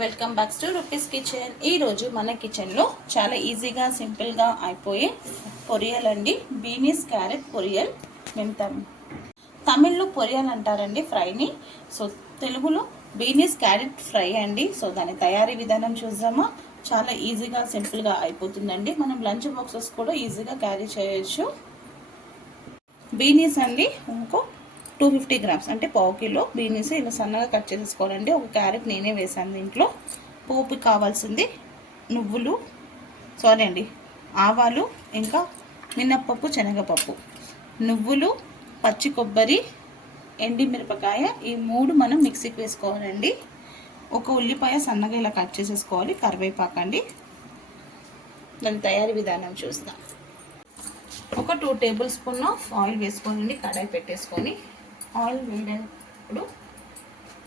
Welcome back to rupees kitchen. ఈరోజు మన కిచెన్లో చాలా ఈజీగా సింపుల్గా అయిపోయే పొరియల్ అండి. Beans carrot poriyal. మేము తమిళ్లో పొరియల్ అంటారండి ఫ్రైని. సో తెలుగులో బీనీస్ క్యారెట్ ఫ్రై అండి. సో దాని తయారీ విధానం చూద్దామా. చాలా ఈజీగా సింపుల్గా అయిపోతుందండి. మనం లంచ్ బాక్సెస్ కూడా ఈజీగా క్యారీ చేయొచ్చు. బీనీస్ అండి ఇంకో 250 గ్రామ్స్ అంటే పావు కిలో బీనీస్ ఇలా సన్నగా కట్ చేసేసుకోవాలండి. ఒక క్యారెట్ నేనే వేసాను దీంట్లో. పోపు కావాల్సింది నువ్వులు ఆవాలు, ఇంకా మినప్పప్పు, శనగపప్పు, నువ్వులు, పచ్చి కొబ్బరి, ఎండిమిరపకాయ, ఈ మూడు మనం మిక్సీకి వేసుకోవాలండి. ఒక ఉల్లిపాయ సన్నగా ఇలా కట్ చేసేసుకోవాలి. కరివేపాకండి. దాని తయారీ విధానం చూస్తాం. ఒక 2 టేబుల్ స్పూన్ ఆఫ్ ఆయిల్ వేసుకోనండి. కడాయి పెట్టేసుకొని ఆయిల్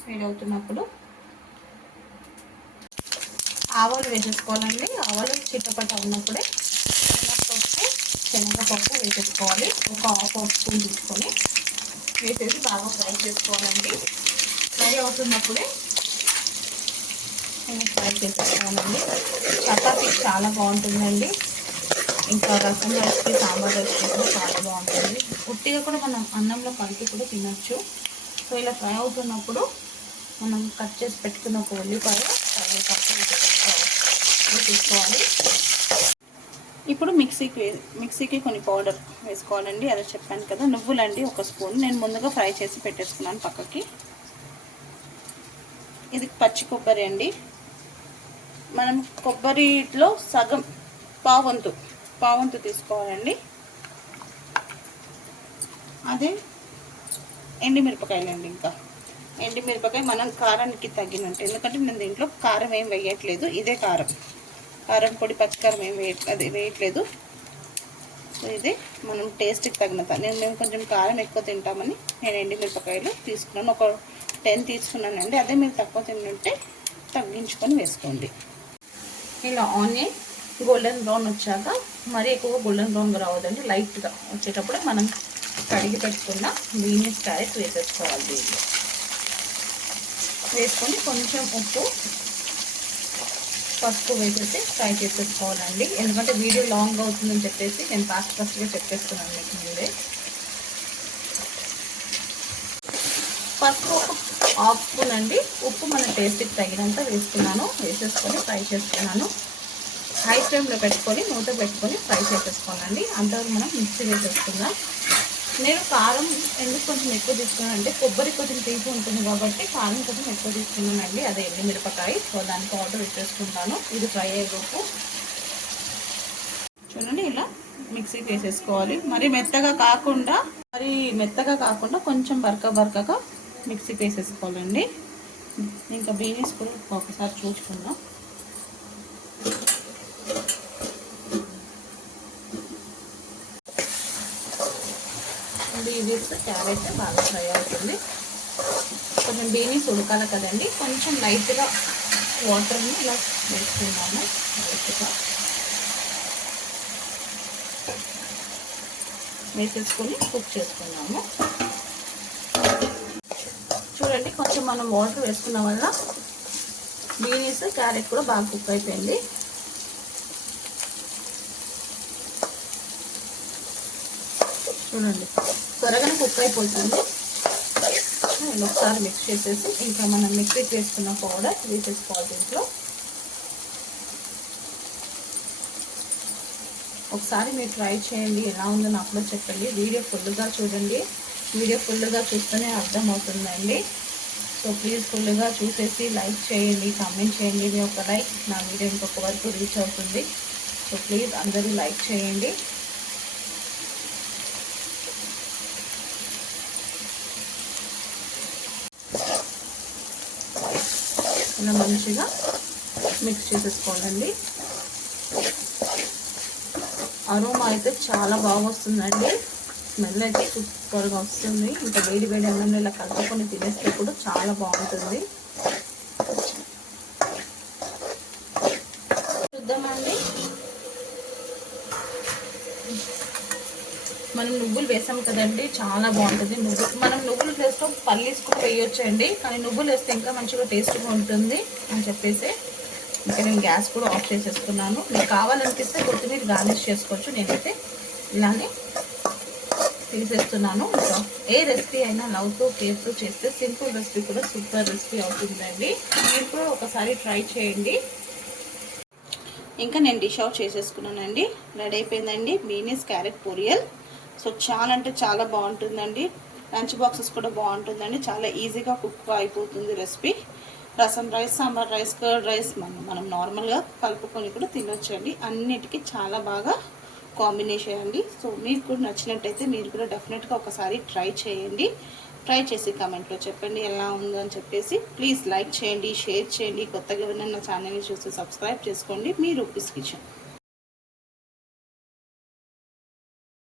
వేడవుతున్నప్పుడు ఆవాలు వేసేసుకోవాలండి. ఆవాలు చిట్టపట్ట ఉన్నప్పుడే మినప్పప్పు, శనగపప్పు వేసేసుకోవాలి. ఒక హాఫ్ స్పూన్ తీసుకొని వేసేసి బాగా ఫ్రై చేసుకోవాలండి. ఫ్రై అవుతున్నప్పుడే ఫ్రై చేసుకోవాలండి. చపాతీ చాలా బాగుంటుందండి. ఇంకా రసం రైస్కి, సాంబార్ రైస్కి కూడా చాలా బాగుంటుంది. ఉట్టిగా కూడా మనం అన్నంలో కలిపి కూడా తినచ్చు. సో ఇలా ఫ్రై అవుతున్నప్పుడు మనం కట్ చేసి పెట్టుకున్న ఒక ఉల్లిపాయ, కరివేపాకు వేసుకోవాలి. ఇప్పుడు మిక్సీకి కొన్ని పౌడర్ వేసుకోవాలండి. అదే చెప్పాను కదా. నువ్వులండి ఒక స్పూన్ నేను ముందుగా ఫ్రై చేసి పెట్టేసుకున్నాను పక్కకి. ఇది పచ్చి కొబ్బరి అండి. మనం కొబ్బరిలో సగం పావంతు తీసుకోవాలండి. అదే ఎండిమిరపకాయలండి. ఇంకా ఎండిమిరపకాయ మనం కారానికి తగ్గినట్టు, ఎందుకంటే నేను దీంట్లో కారం ఏం వేయట్లేదు. ఇదే కారం పొడి, పచ్చికారం ఏం వేయట్లేదు. సో ఇది మనం టేస్ట్కి తగినంత. మేము కొంచెం కారం ఎక్కువ తింటామని నేను ఎండిమిరపకాయలు తీసుకున్నాను. ఒక 10 తీసుకున్నానండి. అదే మీరు తక్కువ తింటుంటే తగ్గించుకొని వేసుకోండి. ఇలా ఆనియన్ గోల్డెన్ బ్రౌన్ వచ్చాక, మరీ ఎక్కువ గోల్డెన్ బ్రౌన్గా రావద్దండి. లైట్గా వచ్చేటప్పుడే మనం కడిగి పెట్టుకున్న బీనీస్ క్యారెట్ వేసేసుకోవాలి. దీంట్లో వేసుకొని కొంచెం ఉప్పు, పసుపు వేసేసి ఫ్రై చేసేసుకోవాలండి. ఎందుకంటే వీడియో లాంగ్ అవుతుందని చెప్పేసి నేను ఫాస్ట్గా చెప్పేస్తున్నాను మీకు ముందే. పసుపు హాఫ్ స్పూన్ అండి. ఉప్పు మన టేస్ట్కి తగినంత వేసుకున్నాను. వేసేసుకొని ఫ్రై చేసుకున్నాను. హై ఫ్లేమ్లో పెట్టుకొని మూత పెట్టుకొని ఫ్రై చేసేసుకోనండి. అంతవరకు మనం మిక్సీ వేసేసుకుందాం. నేను కారం ఎందుకు కొంచెం ఎక్కువ తీసుకున్నాను అంటే కొబ్బరి కొంచెం తీపి ఉంటుంది కాబట్టి కారం కొంచెం ఎక్కువ తీసుకున్నానండి. అదే ఎండుమిరపకాయ. సో దాని పౌడర్ వేసేసుకుంటాను. ఇది ఫ్రై అయ్యేలోపు చూడండి ఇలా మిక్సీకి వేసేసుకోవాలి. మరి మెత్తగా కాకుండా కొంచెం బరకగా మిక్సీకి వేసేసుకోవాలండి. ఇంకా బీనీస్ కూడా ఒకసారి చూసుకుందాం. బీనీస్ క్యారెట్ బాగా ఫ్రై అవుతుంది. కొంచెం బీనీస్ ఉడకాలి కదండి. కొంచెం లైట్గా వాటర్ని ఇలా వేసుకున్నాము. లైట్గా వేసేసుకొని కుక్ చేసుకున్నాము. చూడండి కొంచెం మనం వాటర్ వేసుకున్న వల్ల బీనీస్ క్యారెట్ కూడా బాగా కుక్ అయిపోయింది. చూడండి త్వరగానే కుక్ అయిపోతుంది. ఒకసారి మిక్స్ చేసేసి ఇంకా మనం మిక్సీకి వేసుకున్న పౌడర్ వేసేసుకోవాలి. దీంట్లో ఒకసారి మీరు ట్రై చేయండి. ఎలా ఉందో నాకు కూడా చెప్పండి. వీడియో ఫుల్గా చూడండి. వీడియో ఫుల్గా చూస్తేనే అర్థమవుతుందండి. సో ప్లీజ్ ఫుల్గా చూసేసి లైక్ చేయండి, కామెంట్ చేయండి. మీ ఒక లైక్ నా వీడియో ఇంకొక వరకు రీచ్ అవుతుంది. సో ప్లీజ్ అందరూ లైక్ చేయండి. ఇలా మంచిగా మిక్స్ చేసేసుకోవాలండి. అరోమా అయితే చాలా బాగా వస్తుందండి. స్మెల్ అయితే సూపర్గా వస్తుంది. ఇంకా వేడి అన్నంలో ఇలా కలుపుకొని తినేస్తే కూడా చాలా బాగుంటుంది. చూద్దామండి. మనం నువ్వులు వేసాం కదండి, చాలా బాగుంటుంది. మనం నువ్వులు వేస్తాం, పల్లీస్ కూడా వేయొచ్చండి, కానీ నువ్వులు వేస్తే ఇంకా మంచిగా టేస్ట్గా ఉంటుంది అని చెప్పేసి ఇంకా నేను గ్యాస్ కూడా ఆఫ్ చేసేసుకున్నాను. మీకు కావాలనిపిస్తే కొత్తిమీర గార్నిష్ చేసుకోవచ్చు. నేనైతే ఇలానే తీసేస్తున్నాను. ఇంకా ఏ రెసిపీ అయినా లవ్తో కేర్తో చేస్తే సింపుల్ రెసిపీ కూడా సూపర్ రెసిపీ అవుతుందండి. మీరు కూడా ఒకసారి ట్రై చేయండి. ఇంకా నేను డిష్ అవుట్ చేసేసుకున్నానండి. రెడీ అయిపోయిందండి బీనీస్ క్యారెట్ పొరియల్. సో చాలా అంటే చాలా బాగుంటుందండి. లంచ్ బాక్సెస్ కూడా బాగుంటుందండి. చాలా ఈజీగా కుక్ అయిపోతుంది రెసిపీ. రసం rice, sambar rice, curd rice మనం నార్మల్గా కలుపుకొని కూడా తినొచ్చండి. అన్నిటికీ చాలా బాగా కాంబినేషన్ అండి. సో మీకు కూడా నచ్చినట్టయితే మీరు కూడా డెఫినెట్గా ఒకసారి ట్రై చేయండి. ట్రై చేసి కామెంట్లో చెప్పండి ఎలా ఉందో అని చెప్పేసి. ప్లీజ్ లైక్ చేయండి, షేర్ చేయండి. కొత్తగా ఉన్న నా ఛానల్ని చూసి సబ్స్క్రైబ్ చేసుకోండి. మీ రూపీస్ కిచెన్.